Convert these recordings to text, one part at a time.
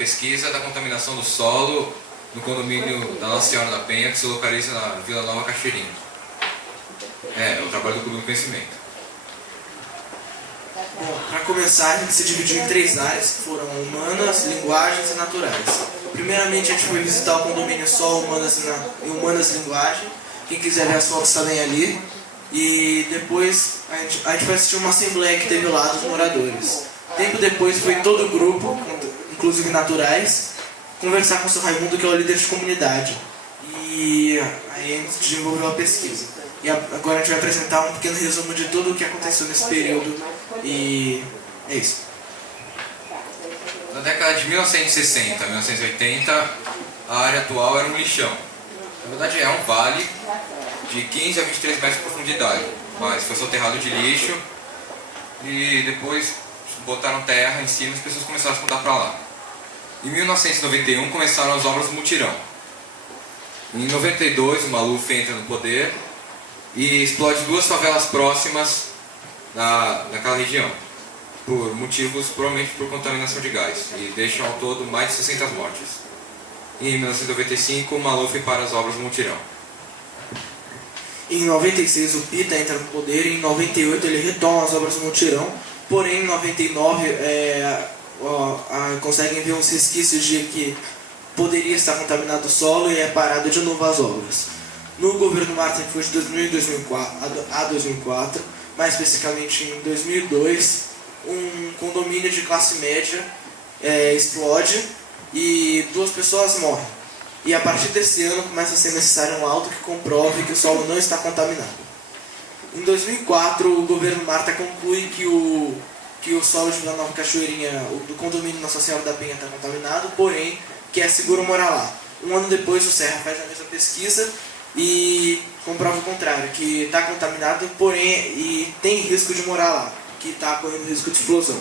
pesquisa da contaminação do solo no condomínio da Nossa Senhora da Penha, que se localiza na Vila Nova Cachoeirinha. É o trabalho do Clube do Conhecimento. Bom, para começar, a gente se dividiu em 3 áreas, que foram humanas, linguagens e naturais. Primeiramente, a gente foi visitar o condomínio só humanas e humanas linguagem. Quem quiser ver as fotos está bem ali. E depois a gente vai assistir uma assembleia que teve lá dos moradores. Tempo depois foi todo o grupo, inclusive naturais, conversar com o seu Raimundo, que é o líder de comunidade. E aí a gente desenvolveu a pesquisa. E agora a gente vai apresentar um pequeno resumo de tudo o que aconteceu nesse período. E é isso. Na década de 1960 a 1980, a área atual era um lixão. Na verdade é um vale de 15 a 23 metros de profundidade, mas foi soterrado de lixo e depois botaram terra em cima e as pessoas começaram a se mudar para lá. Em 1991 começaram as obras do mutirão. Em 92 o Maluf entra no poder e explode 2 favelas próximas daquela região, por motivos provavelmente por contaminação de gás, e deixam ao todo mais de 600 mortes. Em 1995 o Maluf para as obras do mutirão. Em 96 o Pita entra no poder e em 98 ele retoma as obras do mutirão, porém em 99 conseguem ver uns resquícios de que poderia estar contaminado o solo e é parado de novo as obras. No governo Marta, que foi de 2000 a 2004, mais especificamente em 2002, um condomínio de classe média explode e 2 pessoas morrem. E a partir desse ano começa a ser necessário um laudo que comprove que o solo não está contaminado. Em 2004, o governo Marta conclui que o solo de Vila Nova Cachoeirinha, do condomínio Nossa Senhora da Penha, está contaminado, porém que é seguro morar lá. Um ano depois, o Serra faz a mesma pesquisa e comprova o contrário, que está contaminado, porém e tem risco de morar lá, que está correndo risco de explosão.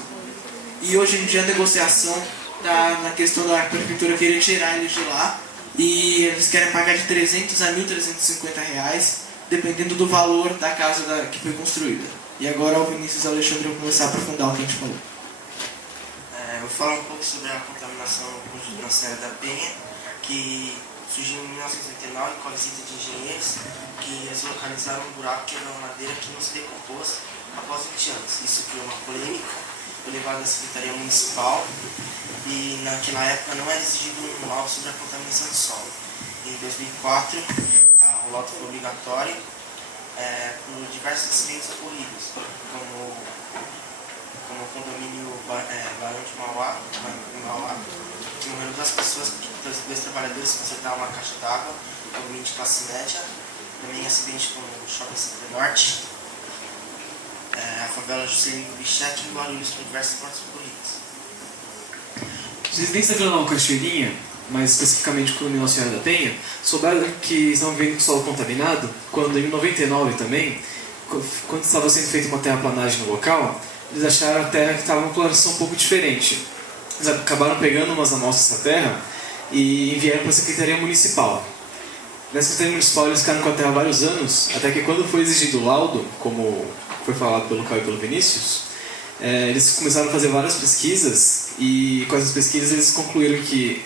E hoje em dia a negociação está na questão da prefeitura querer tirar eles de lá, e eles querem pagar de 300 a 1.350 reais, dependendo do valor da casa que foi construída. E agora o Vinícius e o Alexandre vão começar a aprofundar o que a gente falou. Eu vou falar um pouco sobre a contaminação do conjunto Nossa Senhora da Penha, que surgiu em 1989 com a visita de engenheiros, que eles localizaram um buraco que era uma madeira que não se decompôs após 20 anos. Isso criou uma polêmica, foi levado à Secretaria Municipal e naquela época não era exigido um laudo sobre a contaminação do solo. Em 2004, o laudo foi obrigatório por diversos acidentes ocorridos, como o condomínio Barão de Mauá, que morreram 2 pessoas, 2 trabalhadores que consertavam uma caixa d'água, condomínio de classe média, também acidente com o Shopping Center Norte, a favela Juscelino Kubitschek e Guarulhos, com diversas mortes ocorridas. Os residentes da Vila Nova Cachoeirinha, mais especificamente com o Nossa Senhora da Penha, souberam que estavam vivendo com solo contaminado quando, em 99 também, quando estava sendo feita uma terraplanagem no local, eles acharam a terra que estava uma coloração um pouco diferente. Eles acabaram pegando umas amostras da terra e enviaram para a Secretaria Municipal. Na Secretaria Municipal eles ficaram com a terra há vários anos, até que quando foi exigido o laudo, como foi falado pelo Caio e pelo Vinícius, eles começaram a fazer várias pesquisas e com essas pesquisas eles concluíram que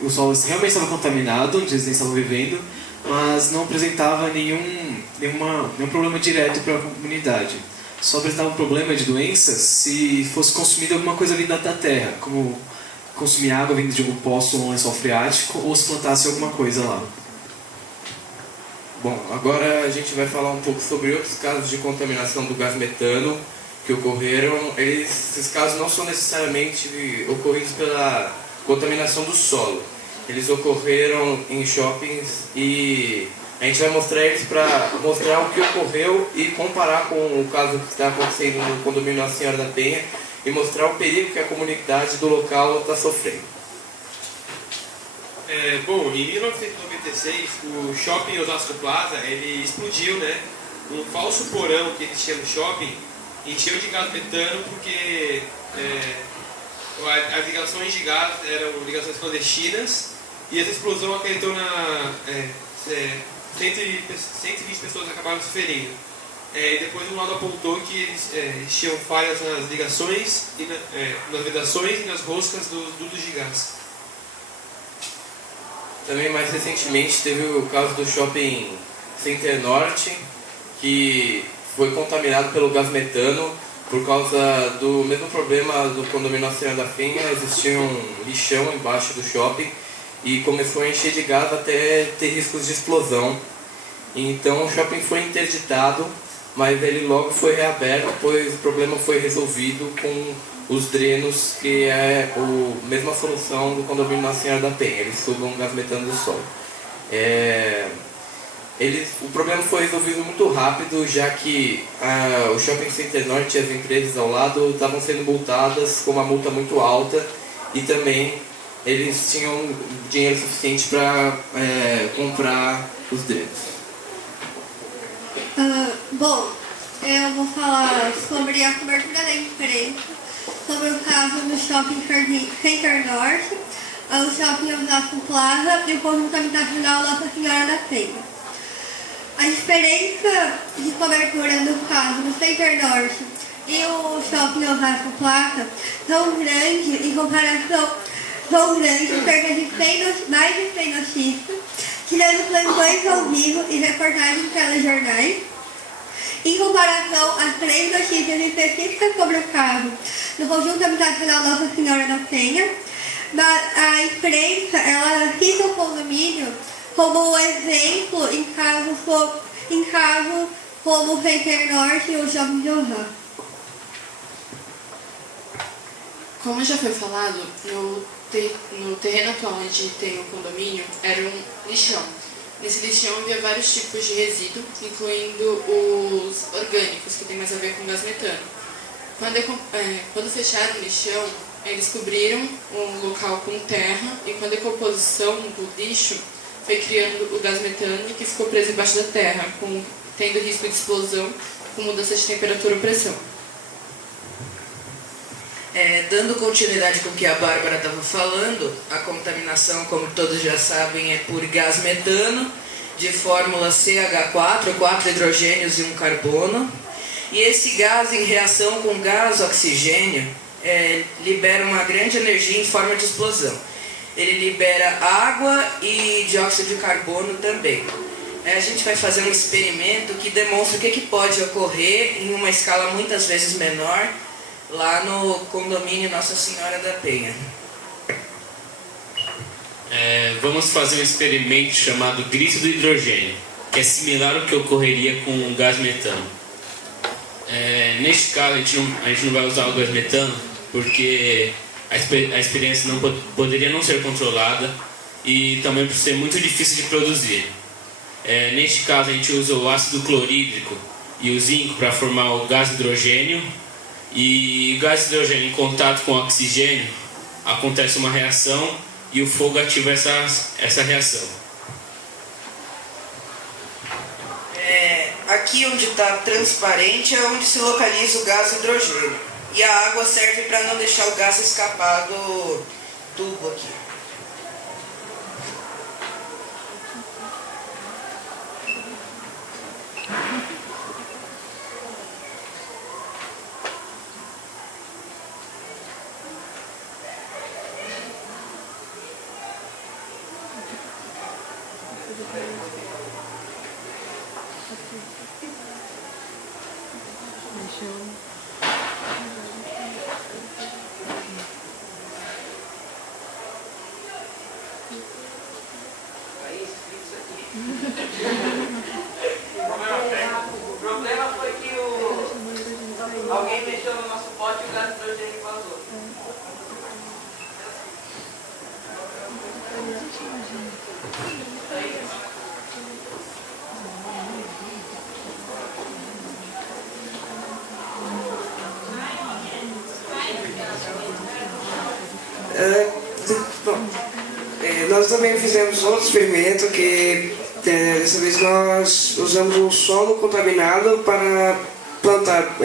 o solo realmente estava contaminado, onde eles estavam vivendo, mas não apresentava nenhum problema direto para a comunidade. Só apresentava um problema de doenças se fosse consumida alguma coisa vinda da terra, como consumir água vinda de algum poço ou um lençol freático, ou se plantasse alguma coisa lá. Bom, agora a gente vai falar um pouco sobre outros casos de contaminação do gás metano que ocorreram. Esses casos não são necessariamente ocorridos pela contaminação do solo. Eles ocorreram em shoppings e a gente vai mostrar eles para mostrar o que ocorreu e comparar com o caso que está acontecendo no condomínio Nossa Senhora da Penha e mostrar o perigo que a comunidade do local está sofrendo. Bom, em 1996, o shopping Osasco Plaza, ele explodiu, né? Um falso porão que existia no shopping encheu de gás metano porque as ligações de gás eram ligações clandestinas e essa explosão acarretou 120 pessoas acabaram se ferindo. E depois um lado apontou que eles tinham falhas nas ligações, nas vedações e nas roscas dos dutos de gás. Também mais recentemente teve o caso do Shopping Center Norte, que foi contaminado pelo gás metano por causa do mesmo problema do condomínio Nossa Senhora da Penha. Existia um lixão embaixo do shopping e começou a encher de gás até ter riscos de explosão. Então o shopping foi interditado, mas ele logo foi reaberto, pois o problema foi resolvido com os drenos, que é a mesma solução do condomínio Nossa Senhora da Penha. Eles sugam gás metano do solo. O problema foi resolvido muito rápido, já que o Shopping Center Norte e as empresas ao lado estavam sendo multadas com uma multa muito alta, e também eles tinham dinheiro suficiente para comprar os drenos. Bom, eu vou falar sobre a cobertura da imprensa, sobre o caso do Shopping Center Norte, o Shopping Osasco Plaza e o Conjunto Habitacional Nossa Senhora da Penha. A diferença de cobertura do caso do Center Norte e o Shopping Osasco Plaza são grandes em comparação, cerca de mais de 100 notícias, tirando plantões ao vivo e reportagens em telejornais. Em comparação às 3 notícias específicas sobre o caso do Conjunto Habitacional Nossa Senhora da Penha, a imprensa ela cita o condomínio como exemplo em casos como o Center Norte e o Shopping de Osasco. Como já foi falado, no terreno atual onde tem o condomínio era um lixão. Nesse lixão havia vários tipos de resíduo, incluindo os orgânicos, que tem mais a ver com gás metano. Quando fecharam o lixão, eles cobriram um local com terra, e com a decomposição do lixo foi criando o gás metano, que ficou preso embaixo da terra, tendo risco de explosão com mudança de temperatura ou pressão. Dando continuidade com o que a Bárbara estava falando, a contaminação, como todos já sabem, é por gás metano, de fórmula CH4, 4 hidrogênios e 1 carbono. E esse gás, em reação com gás oxigênio, libera uma grande energia em forma de explosão. Ele libera água e dióxido de carbono também. A gente vai fazer um experimento que demonstra o que pode ocorrer em uma escala muitas vezes menor, lá no condomínio Nossa Senhora da Penha. Vamos fazer um experimento chamado grito do hidrogênio, que é similar ao que ocorreria com o gás metano. Neste caso, a gente não vai usar o gás metano porque a experiência poderia não ser controlada e também por ser muito difícil de produzir. Neste caso, a gente usa o ácido clorídrico e o zinco para formar o gás hidrogênio. E o gás hidrogênio em contato com o oxigênio, acontece uma reação e o fogo ativa essa reação. Aqui onde está transparente é onde se localiza o gás hidrogênio. E a água serve para não deixar o gás escapar do tubo aqui. O problema foi que alguém mexeu no nosso pote e o gás hidrogênio vazou. Nós também fizemos outro experimento que dessa vez nós usamos o solo contaminado para plantar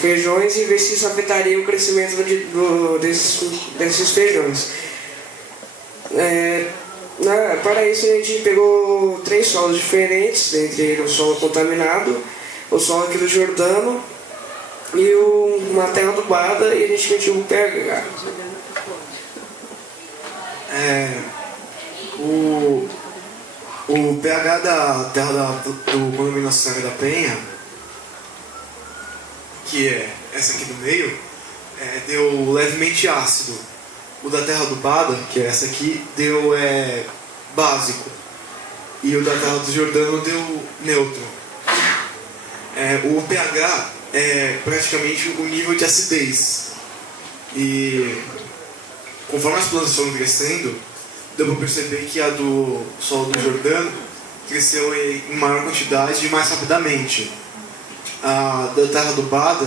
feijões e ver se isso afetaria o crescimento desses feijões. Para isso a gente pegou 3 solos diferentes, dentre o solo contaminado, o solo aqui do Jordano e uma terra adubada e a gente mediu o pH. O pH da terra do condomínio Nossa Senhora da Penha, que é essa aqui do meio, deu levemente ácido. O da terra adubada, que é essa aqui, deu básico. E o da terra do Jordano deu neutro. O pH é praticamente o nível de acidez. E conforme as plantas foram crescendo, deu para perceber que a do solo do Jordano cresceu em maior quantidade e mais rapidamente. A da terra adubada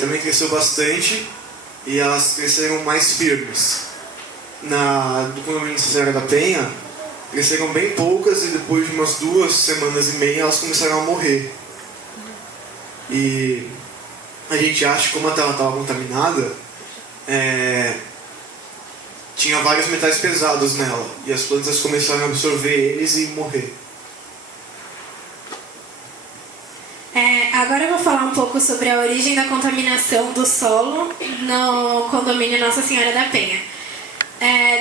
também cresceu bastante e elas cresceram mais firmes. Do condomínio Nossa Senhora da Penha, cresceram bem poucas e depois de umas 2 semanas e meia elas começaram a morrer. E a gente acha que como a terra estava contaminada, tinha vários metais pesados nela e as plantas começaram a absorver eles e morrer. Agora eu vou falar um pouco sobre a origem da contaminação do solo no condomínio Nossa Senhora da Penha.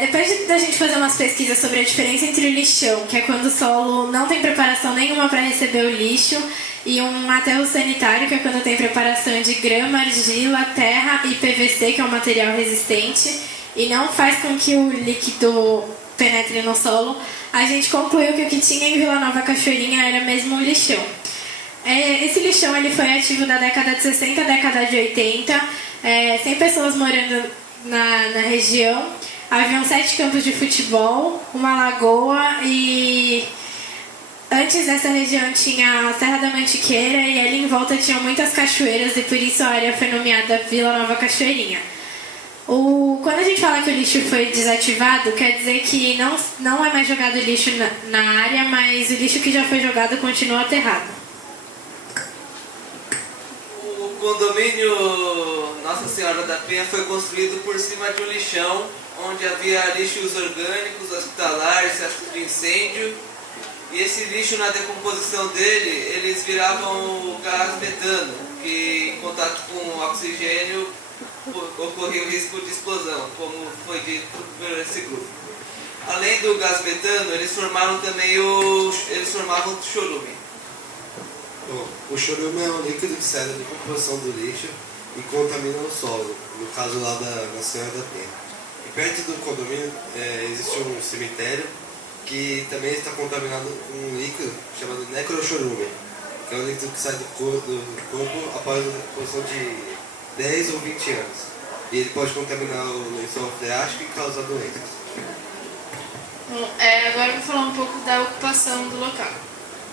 Depois da gente fazer umas pesquisas sobre a diferença entre o lixão, que é quando o solo não tem preparação nenhuma para receber o lixo, e um aterro sanitário, que é quando tem preparação de grama, argila, terra e PVC, que é um material resistente, e não faz com que o líquido penetre no solo, a gente concluiu que o que tinha em Vila Nova Cachoeirinha era mesmo o lixão. Esse lixão ele foi ativo da década de 60 à década de 80, 100 pessoas morando na região, haviam 7 campos de futebol, uma lagoa e antes dessa região tinha a Serra da Mantiqueira e ali em volta tinha muitas cachoeiras e por isso a área foi nomeada Vila Nova Cachoeirinha. Quando a gente fala que o lixo foi desativado, quer dizer que não é mais jogado lixo na área, mas o lixo que já foi jogado continua aterrado. O condomínio Nossa Senhora da Penha foi construído por cima de um lixão, onde havia lixos orgânicos, hospitalares, restos de incêndio. E esse lixo, na decomposição dele, eles viravam o gás metano, que em contato com o oxigênio ocorria o risco de explosão, como foi dito por esse grupo. Além do gás metano, eles formavam chorume. O chorume é um líquido que sai da decomposição do lixo e contamina o solo, no caso lá da Nossa Senhora da Penha. E perto do condomínio existe um cemitério que também está contaminado com um líquido chamado necrochorume, que é um líquido que sai do corpo após a decomposição de 10 ou 20 anos. E ele pode contaminar o lençol freático e causar doenças. Bom, agora eu vou falar um pouco da ocupação do local.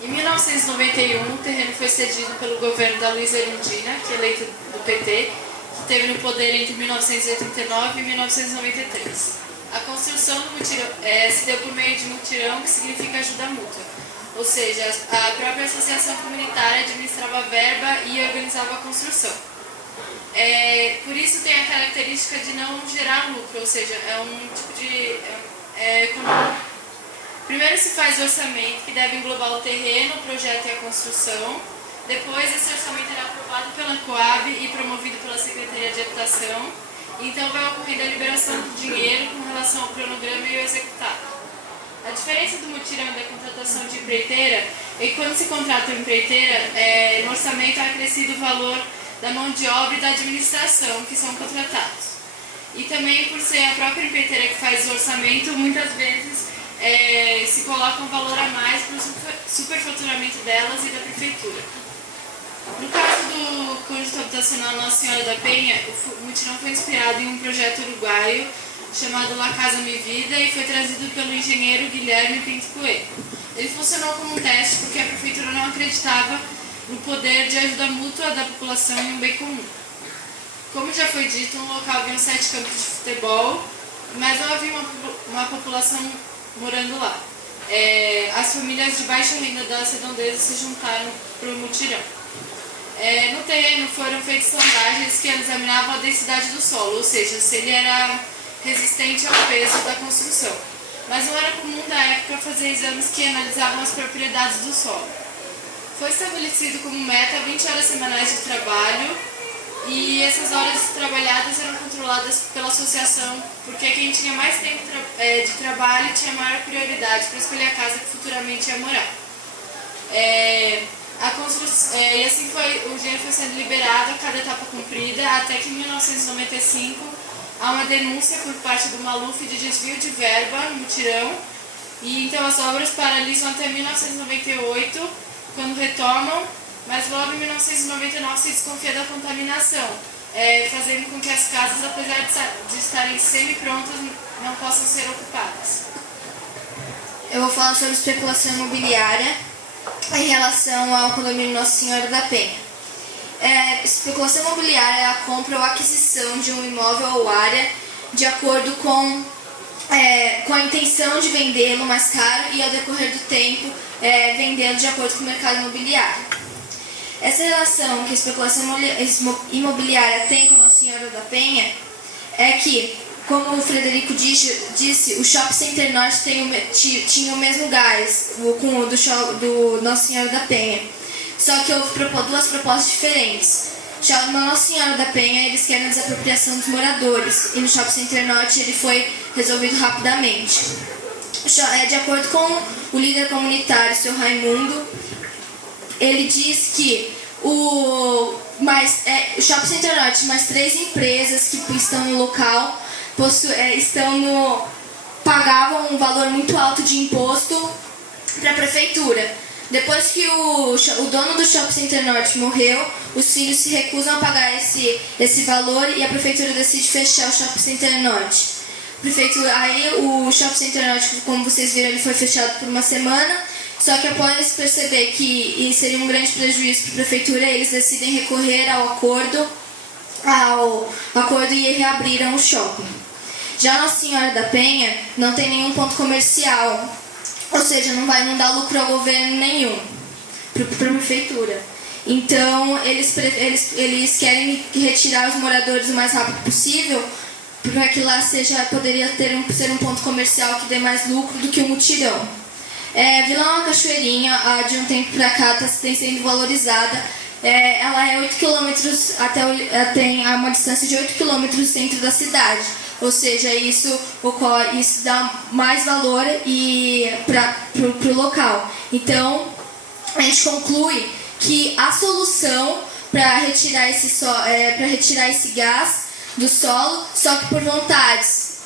Em 1991, o terreno foi cedido pelo governo da Luiza Erundina, que é eleita do PT, que teve no poder entre 1989 e 1993. A construção do mutirão se deu por meio de mutirão, que significa ajuda mútua. Ou seja, a própria associação comunitária administrava a verba e organizava a construção. Por isso tem a característica de não gerar lucro, ou seja, é um tipo de economia. Primeiro se faz o orçamento, que deve englobar o terreno, o projeto e a construção. Depois esse orçamento é aprovado pela Coab e promovido pela Secretaria de Habitação. Então vai ocorrendo a liberação do dinheiro com relação ao cronograma e o executado. A diferença do mutirão e da contratação de empreiteira é que quando se contrata uma empreiteira, no orçamento é acrescido o valor da mão de obra e da administração que são contratados. E também por ser a própria empreiteira que faz o orçamento, muitas vezes se coloca um valor a mais para o superfaturamento delas e da prefeitura. No caso do conjunto habitacional Nossa Senhora da Penha, o mutirão foi inspirado em um projeto uruguaio chamado La Casa Mi Vida e foi trazido pelo engenheiro Guilherme Pinto Coelho. Ele funcionou como um teste porque a prefeitura não acreditava no poder de ajuda mútua da população em um bem comum. Como já foi dito, no local haviam 7 campos de futebol, mas não havia uma população morando lá. As famílias de baixa renda das redondezas se juntaram para o mutirão. No terreno foram feitas sondagens que examinavam a densidade do solo, ou seja, se ele era resistente ao peso da construção. Mas não era comum da época fazer exames que analisavam as propriedades do solo. foi estabelecido como meta 20 horas semanais de trabalho e essas horas trabalhadas eram controladas pela associação, porque quem tinha mais tempo de trabalho tinha maior prioridade para escolher a casa que futuramente ia morar. E assim o dinheiro foi sendo liberado a cada etapa cumprida, até que em 1995 há uma denúncia por parte do Maluf de desvio de verba no mutirão, e então as obras paralisam até 1998, quando retomam, mas logo em 1999 se desconfia da contaminação, fazendo com que as casas, apesar de estarem semi-prontas, não possam ser ocupadas. Eu vou falar sobre especulação imobiliária em relação ao condomínio Nossa Senhora da Penha. Especulação imobiliária é a compra ou aquisição de um imóvel ou área de acordo com a intenção de vendê-lo mais caro e, ao decorrer do tempo, vendê-lo de acordo com o mercado imobiliário. Essa relação que a especulação imobiliária tem com Nossa Senhora da Penha é que, como o Frederico disse, o Shopping Center Norte tinha o mesmo gás com o do Nossa Senhora da Penha. Só que houve duas propostas diferentes. No Nossa Senhora da Penha, eles querem a desapropriação dos moradores, e no Shopping Center Norte ele foi resolvido rapidamente. De acordo com o líder comunitário, o Sr. Raimundo, ele diz que o Shopping Center Norte, mais 3 empresas que estão no local, pagavam um valor muito alto de imposto para a prefeitura. Depois que o dono do Shopping Center Norte morreu, os filhos se recusam a pagar esse valor e a prefeitura decide fechar o Shopping Center Norte. Aí o Shopping Center Norte, como vocês viram, ele foi fechado por uma semana, só que após perceber que seria um grande prejuízo para a prefeitura, eles decidem recorrer ao acordo e reabriram o shopping. Já Nossa Senhora da Penha não tem nenhum ponto comercial, ou seja, não dar lucro ao governo nenhum, para a prefeitura. Então, eles querem retirar os moradores o mais rápido possível, para que lá poderia ser um ponto comercial que dê mais lucro do que o mutirão. Vila Nova Cachoeirinha, de um tempo para cá, tem sendo valorizada. Ela é 8 km, tem uma distância de 8 km do centro da cidade. Ou seja, isso dá mais valor para o local. Então, a gente conclui que a solução para retirar esse gás do solo, só que por vontades,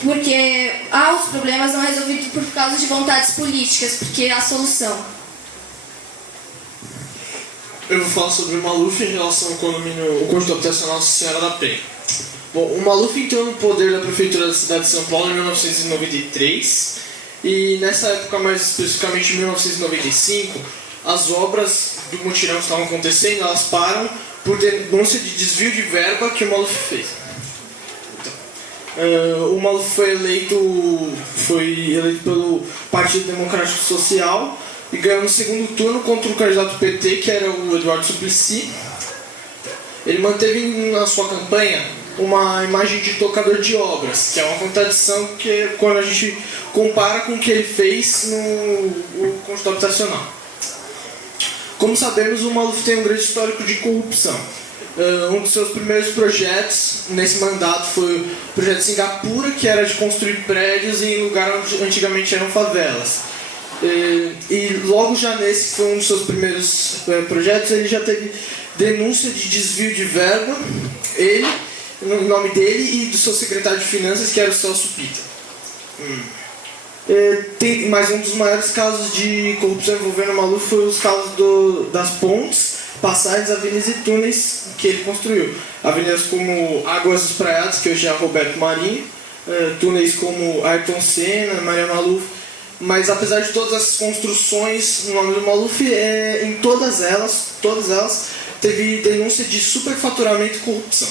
porque os problemas não resolvidos por causa de vontades políticas, porque é a solução. Eu vou falar sobre o Maluf em relação ao condomínio, o conjunto habitacional Nossa Senhora da Penha. Bom, o Maluf entrou no poder da prefeitura da cidade de São Paulo em 1993 e nessa época, mais especificamente em 1995, as obras do mutirão que estavam acontecendo, elas param por denúncia de desvio de verba que o Maluf fez. O Maluf foi eleito pelo Partido Democrático Social e ganhou no segundo turno contra o candidato do PT, que era o Eduardo Suplicy. Ele manteve na sua campanha uma imagem de tocador de obras, que é uma contradição que quando a gente compara com o que ele fez no conjunto habitacional. Como sabemos, o Maluf tem um grande histórico de corrupção. Um dos seus primeiros projetos nesse mandato foi o projeto Singapura, que era de construir prédios em lugares onde antigamente eram favelas. E logo já nesse, que foi um dos seus primeiros projetos, ele já teve denúncia de desvio de verba, no nome dele e do seu secretário de Finanças, que era o Celso Pita. Mas um dos maiores casos de corrupção envolvendo o Maluf foi os casos das pontes, passagens, avenidas e túneis que ele construiu. Avenidas como Águas dos Praiados, que hoje é Roberto Marinho, túneis como Ayrton Senna, Maria Maluf. Mas apesar de todas as construções no nome do Maluf, em todas elas teve denúncia de superfaturamento e corrupção.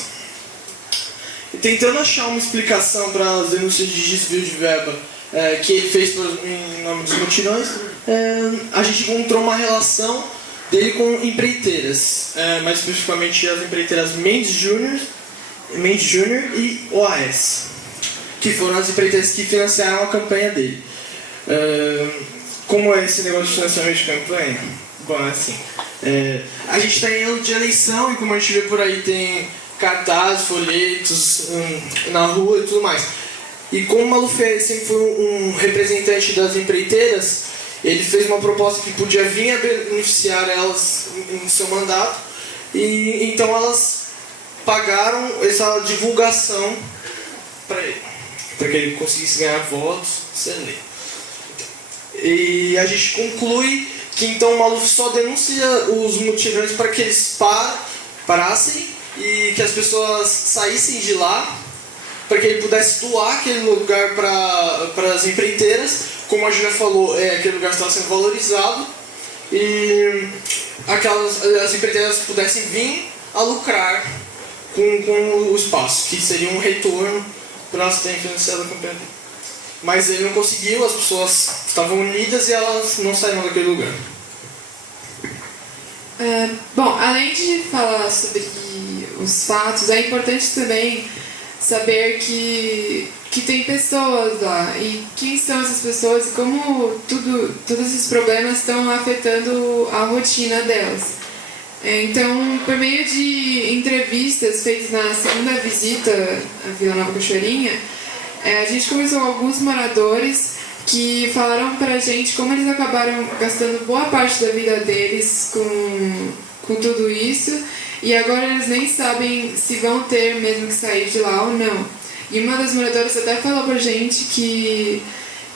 E tentando achar uma explicação para as denúncias de desvio de verba que ele fez em nome dos mutirões, a gente encontrou uma relação dele com empreiteiras, mais especificamente as empreiteiras Mendes Júnior e OAS, que foram as empreiteiras que financiaram a campanha dele. como é esse negócio de financiamento de campanha? Bom, assim, a gente está em ano de eleição e como a gente vê por aí tem cartazes, folhetos na rua e tudo mais. E como o Maluf sempre foi um representante das empreiteiras, ele fez uma proposta que podia vir a beneficiar elas em seu mandato, e então elas pagaram essa divulgação para ele, para que ele conseguisse ganhar votos, ser eleito. E a gente conclui que então o Maluf só denuncia os mutirantes para que eles parassem e que as pessoas saíssem de lá, para que ele pudesse doar aquele lugar para as empreiteiras. Como a Julia falou, aquele lugar estava sendo valorizado e as empreiteiras pudessem vir a lucrar com o espaço, que seria um retorno para elas terem financiado a campanha dele. Mas ele não conseguiu, as pessoas estavam unidas e elas não saíram daquele lugar. Bom, além de falar sobre os fatos, é importante também saber que tem pessoas lá e quem são essas pessoas e como todos esses problemas estão afetando a rotina delas. Então, por meio de entrevistas feitas na segunda visita à Vila Nova Cachoeirinha, a gente conversou com alguns moradores que falaram pra gente como eles acabaram gastando boa parte da vida deles com tudo isso e agora eles nem sabem se vão ter mesmo que sair de lá ou não. E uma das moradoras até falou pra gente que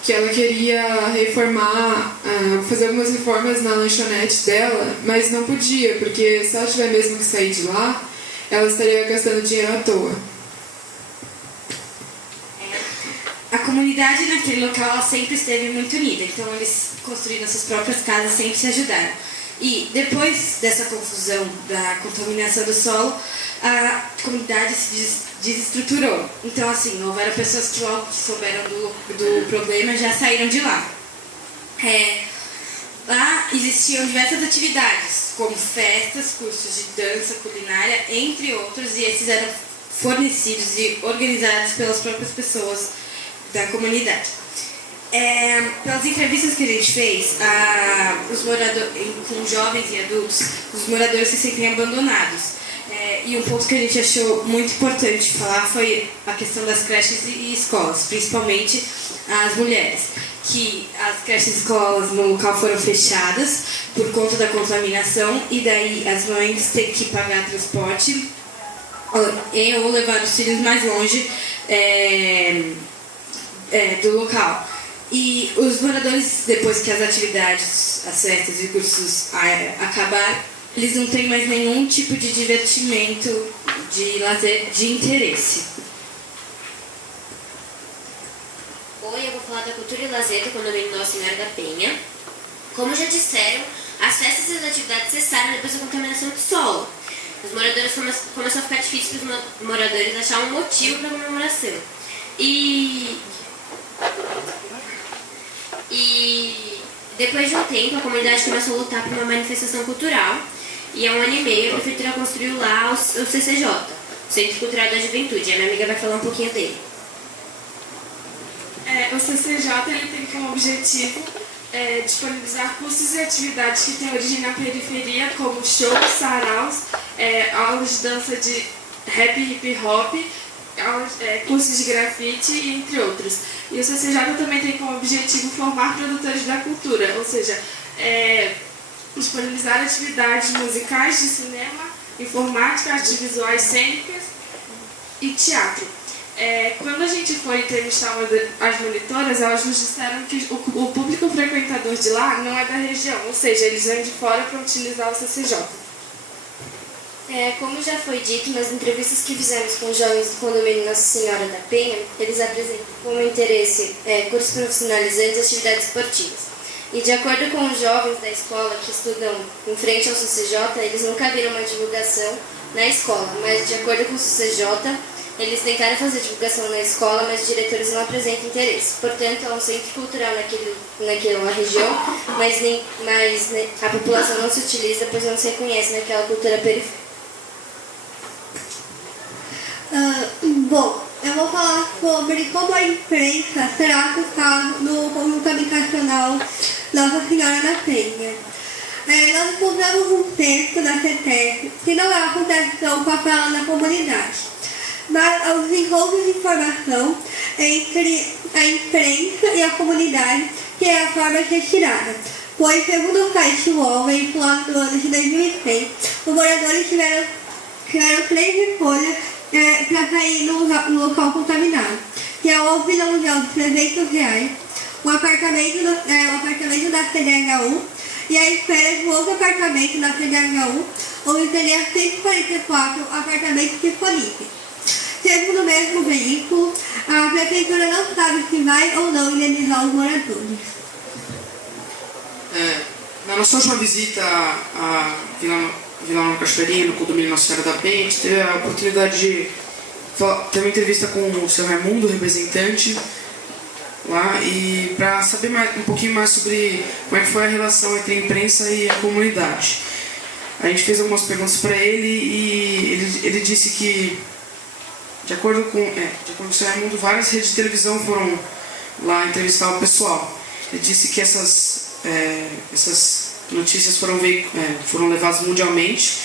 ela queria reformar, fazer algumas reformas na lanchonete dela, mas não podia, porque se ela tiver mesmo que sair de lá, ela estaria gastando dinheiro à toa. A comunidade naquele local ela sempre esteve muito unida, então eles construíram suas próprias casas, sempre se ajudaram. E depois dessa confusão da contaminação do solo, a comunidade se desestruturou. Então, assim, houveram pessoas que logo souberam do problema já saíram de lá. Lá existiam diversas atividades, como festas, cursos de dança, culinária, entre outros, e esses eram fornecidos e organizados pelas próprias pessoas da comunidade. Pelas entrevistas que a gente fez, os moradores, com jovens e adultos, os moradores se sentem abandonados. E um ponto que a gente achou muito importante falar foi a questão das creches e escolas, principalmente as mulheres. Que as creches e escolas no local foram fechadas por conta da contaminação e daí as mães têm que pagar transporte ou levar os filhos mais longe do local. E os moradores, depois que as atividades, as festas e cursos acabaram, eles não têm mais nenhum tipo de divertimento, de lazer, de interesse. Oi, eu vou falar da cultura e lazer do condomínio Nossa Senhora da Penha. Como já disseram, as festas e as atividades cessaram depois da contaminação do solo. Os moradores começou a ficar difícil para os moradores achar um motivo para a comemoração. E depois de um tempo, a comunidade começou a lutar por uma manifestação cultural. E há 1 ano e meio, a prefeitura construiu lá o CCJ, o Centro Cultural da Juventude. E a minha amiga vai falar um pouquinho dele. O CCJ ele tem como objetivo disponibilizar cursos e atividades que têm origem na periferia, como shows, saraus, aulas de dança de rap e hip hop, cursos de grafite, entre outros. E o CCJ também tem como objetivo formar produtores da cultura, ou seja, disponibilizar atividades musicais, de cinema, informática, artes visuais cênicas e teatro. Quando a gente foi entrevistar as monitoras, elas nos disseram que o público frequentador de lá não é da região, ou seja, eles vêm de fora para utilizar o CCJ. Como já foi dito nas entrevistas que fizemos com jovens do condomínio Nossa Senhora da Penha, eles apresentam como interesse cursos profissionalizantes e atividades esportivas. E de acordo com os jovens da escola que estudam em frente ao CCJ, eles nunca viram uma divulgação na escola, mas de acordo com o CCJ, eles tentaram fazer divulgação na escola, mas os diretores não apresentam interesse. Portanto, é um centro cultural naquela região, mas a população não se utiliza, pois não se reconhece naquela cultura periférica. Bom, eu vou falar sobre como a imprensa trata o caso do conjunto habitacional Nossa Senhora da Penha. Nós encontramos um texto da CETESB que não é uma proteção com a fala da comunidade, mas aos encontros de informação entre a imprensa e a comunidade, que é a forma retirada. Pois, segundo o site UOL, veiculado no ano de 2006, os moradores tiveram 3 escolhas para sair no local contaminado, que é o aluguel de R$300, o apartamento da CDHU e a espera de outro apartamento da CDHU, onde teria 144 apartamentos disponíveis. Sendo no mesmo veículo, a prefeitura não sabe se vai ou não indenizar os moradores. Na nossa última visita à Vila Nova Cachoeirinha, no condomínio Nossa Senhora da Penha, a gente teve a oportunidade de ter uma entrevista com o seu Raimundo, representante lá, e para saber um pouquinho mais sobre como é que foi a relação entre a imprensa e a comunidade. A gente fez algumas perguntas para ele e ele disse que, de acordo com o seu Raimundo, várias redes de televisão foram lá entrevistar o pessoal. Ele disse que essas notícias foram levadas mundialmente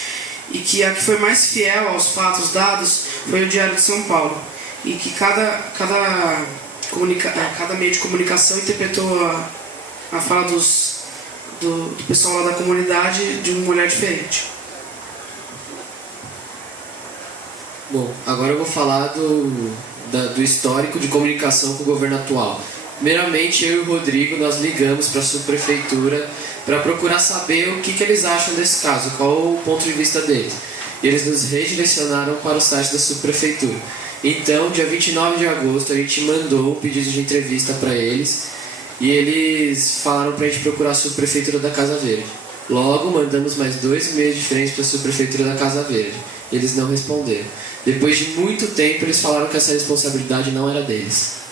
e que a que foi mais fiel aos fatos dados foi o Diário de São Paulo, e que cada meio de comunicação interpretou a fala do pessoal lá da comunidade de uma maneira diferente. Bom, agora eu vou falar do histórico de comunicação com o governo atual. Primeiramente, eu e o Rodrigo, nós ligamos para a subprefeitura para procurar saber o que eles acham desse caso, qual o ponto de vista deles. E eles nos redirecionaram para o site da subprefeitura. Então, dia 29 de agosto, a gente mandou um pedido de entrevista para eles e eles falaram para a gente procurar a subprefeitura da Casa Verde. Logo, mandamos mais 2 e-mails diferentes para a subprefeitura da Casa Verde. Eles não responderam. Depois de muito tempo, eles falaram que essa responsabilidade não era deles.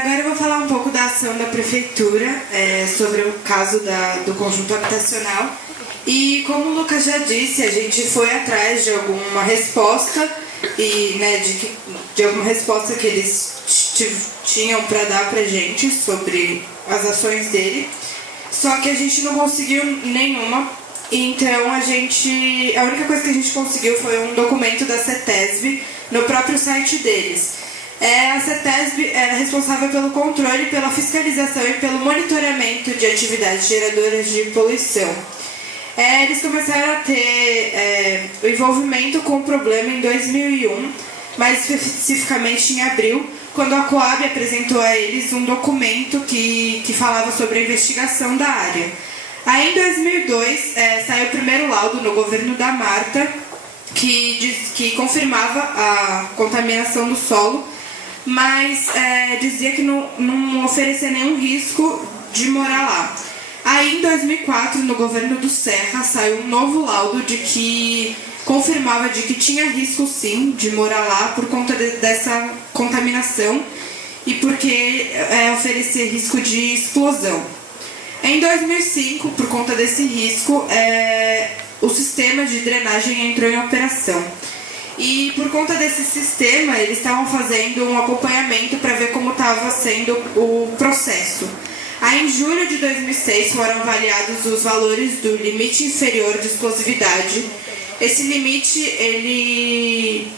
Agora eu vou falar um pouco da ação da prefeitura sobre o caso do conjunto habitacional. E como o Lucas já disse, a gente foi atrás de alguma resposta de alguma resposta que eles tinham para dar pra gente sobre as ações dele. Só que a gente não conseguiu nenhuma. Então a única coisa que a gente conseguiu foi um documento da CETESB no próprio site deles. A CETESB era responsável pelo controle, pela fiscalização e pelo monitoramento de atividades geradoras de poluição. Eles começaram a ter o envolvimento com o problema em 2001, mais especificamente em abril, quando a Coab apresentou a eles um documento que falava sobre a investigação da área. Aí em 2002 saiu o primeiro laudo no governo da Marta, que confirmava a contaminação do solo, mas dizia que não oferecia nenhum risco de morar lá. Aí em 2004, no governo do Serra, saiu um novo laudo que confirmava de que tinha risco sim de morar lá por conta dessa contaminação e porque oferecia risco de explosão. Em 2005, por conta desse risco, o sistema de drenagem entrou em operação. E por conta desse sistema, eles estavam fazendo um acompanhamento para ver como estava sendo o processo. Aí, em julho de 2006, foram avaliados os valores do limite inferior de explosividade. Esse limite, ele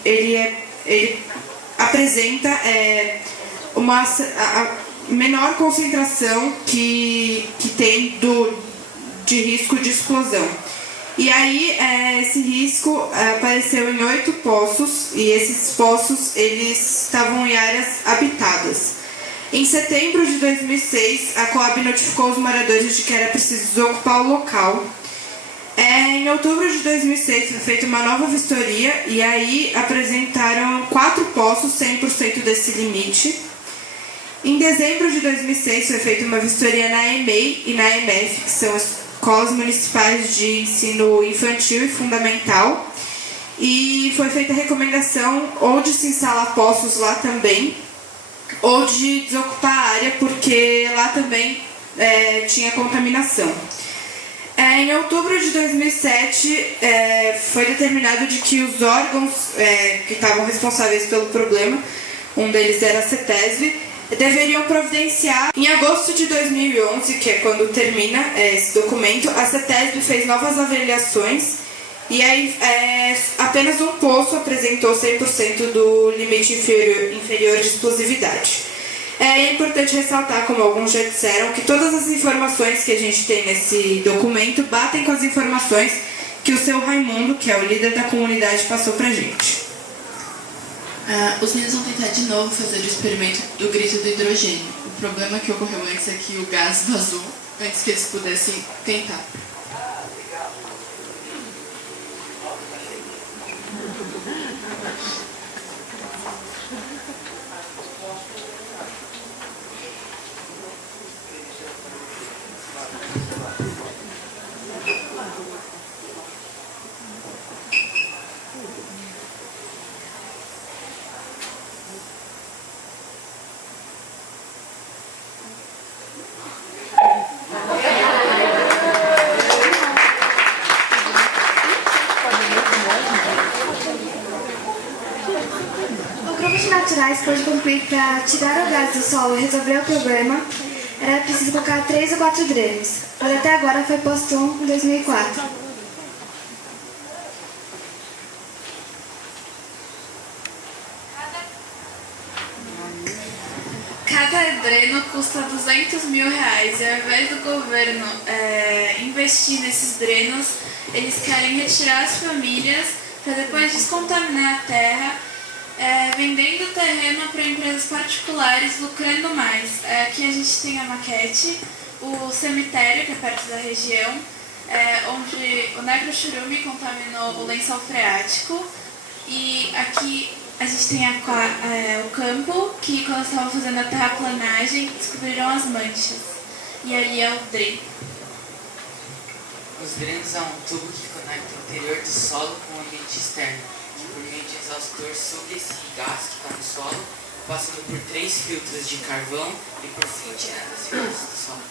apresenta a menor concentração que tem de risco de explosão. E aí, esse risco apareceu em 8 poços, e esses poços eles estavam em áreas habitadas. Em setembro de 2006, a Coab notificou os moradores de que era preciso desocupar o local. Em outubro de 2006 foi feita uma nova vistoria e aí apresentaram 4 poços 100% desse limite. Em dezembro de 2006 foi feita uma vistoria na EMEI e na EMEF, que são as escolas municipais de ensino infantil e fundamental. E foi feita a recomendação ou de se instalar poços lá também, ou de desocupar a área, porque lá também tinha contaminação. Em outubro de 2007, foi determinado de que os órgãos que estavam responsáveis pelo problema, um deles era a CETESB, deveriam providenciar. Em agosto de 2011, que é quando termina esse documento, a CETESB fez novas avaliações e aí apenas um poço apresentou 100% do limite inferior de explosividade. É importante ressaltar, como alguns já disseram, que todas as informações que a gente tem nesse documento batem com as informações que o seu Raimundo, que é o líder da comunidade, passou pra gente. Os meninos vão tentar de novo fazer o experimento do grito do hidrogênio. O problema que ocorreu antes é que o gás vazou antes que eles pudessem tentar. Pode concluir que para tirar o gás do solo e resolver o problema, era preciso colocar 3 ou 4 drenos, mas até agora foi posto um em 2004. Cada dreno custa R$200 mil, e ao invés do governo investir nesses drenos, eles querem retirar as famílias para depois descontaminar a terra, vendendo o terreno para empresas particulares, lucrando mais. Aqui a gente tem a maquete, o cemitério, que é perto da região, onde o necrochurume contaminou o lençol freático. E aqui a gente tem o campo, que quando estavam fazendo a terraplanagem, descobriram as manchas. E ali é o dreno. Os drenos são um tubo que conecta o interior do solo com o ambiente externo, que por meio de exaustor suga esse gás que está no solo, passando por 3 filtros de carvão e por fim tirando esse gás do solo.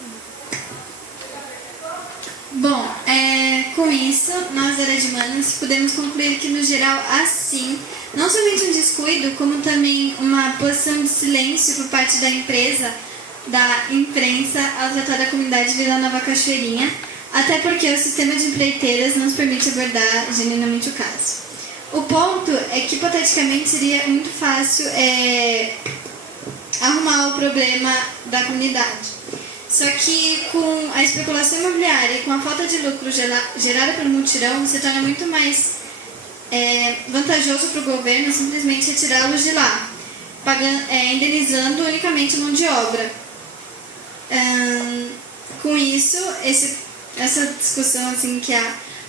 Bom, com isso, nós da área de humanas podemos concluir que, no geral, assim, não somente um descuido, como também uma posição de silêncio por parte da empresa, da imprensa, ao tratar da comunidade de Vila Nova Cachoeirinha, até porque o sistema de empreiteiras não nos permite abordar genuinamente o caso. O ponto é que, hipoteticamente, seria muito fácil arrumar o problema da comunidade. Só que com a especulação imobiliária e com a falta de lucro gerada pelo mutirão, se torna muito mais vantajoso para o governo simplesmente retirá-los de lá, indenizando unicamente a mão de obra. Com isso, essa discussão assim, que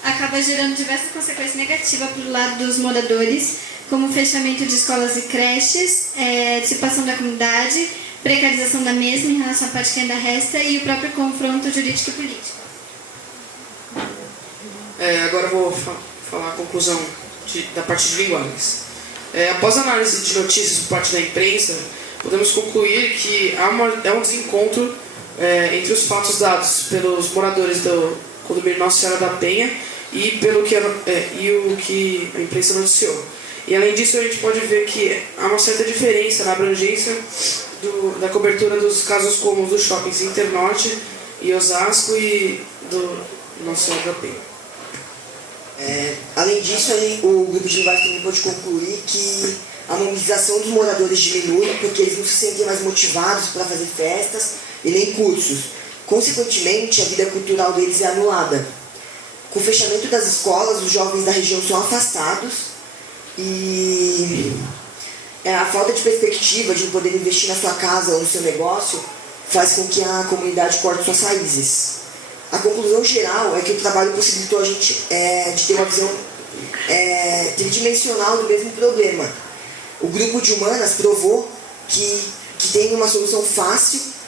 acaba gerando diversas consequências negativas para o lado dos moradores, como o fechamento de escolas e creches, dissipação da comunidade, precarização da mesma em relação à parte que ainda resta e o próprio confronto jurídico e político. Agora eu vou falar a conclusão da parte de linguagens. Após a análise de notícias por parte da imprensa, podemos concluir que há um desencontro entre os fatos dados pelos moradores do condomínio Nossa Senhora da Penha e o que a imprensa noticiou. E além disso, a gente pode ver que há uma certa diferença na abrangência da cobertura dos casos como dos shoppings Internorte e Osasco e do Nossa Senhora da Penha. Além disso, o grupo de linguagem também pode concluir que a mobilização dos moradores diminui porque eles não se sentem mais motivados para fazer festas e nem cursos. Consequentemente, a vida cultural deles é anulada. Com o fechamento das escolas, os jovens da região são afastados e a falta de perspectiva de poder investir na sua casa ou no seu negócio faz com que a comunidade corte suas raízes. A conclusão geral é que o trabalho possibilitou a gente de ter uma visão tridimensional do mesmo problema. O grupo de humanas provou que tem uma solução fácil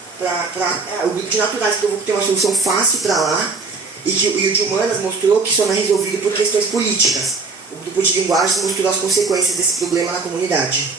o grupo de naturais provou que tem uma solução fácil para lá e o de humanas mostrou que isso não é resolvido por questões políticas. O grupo de linguagens mostrou as consequências desse problema na comunidade.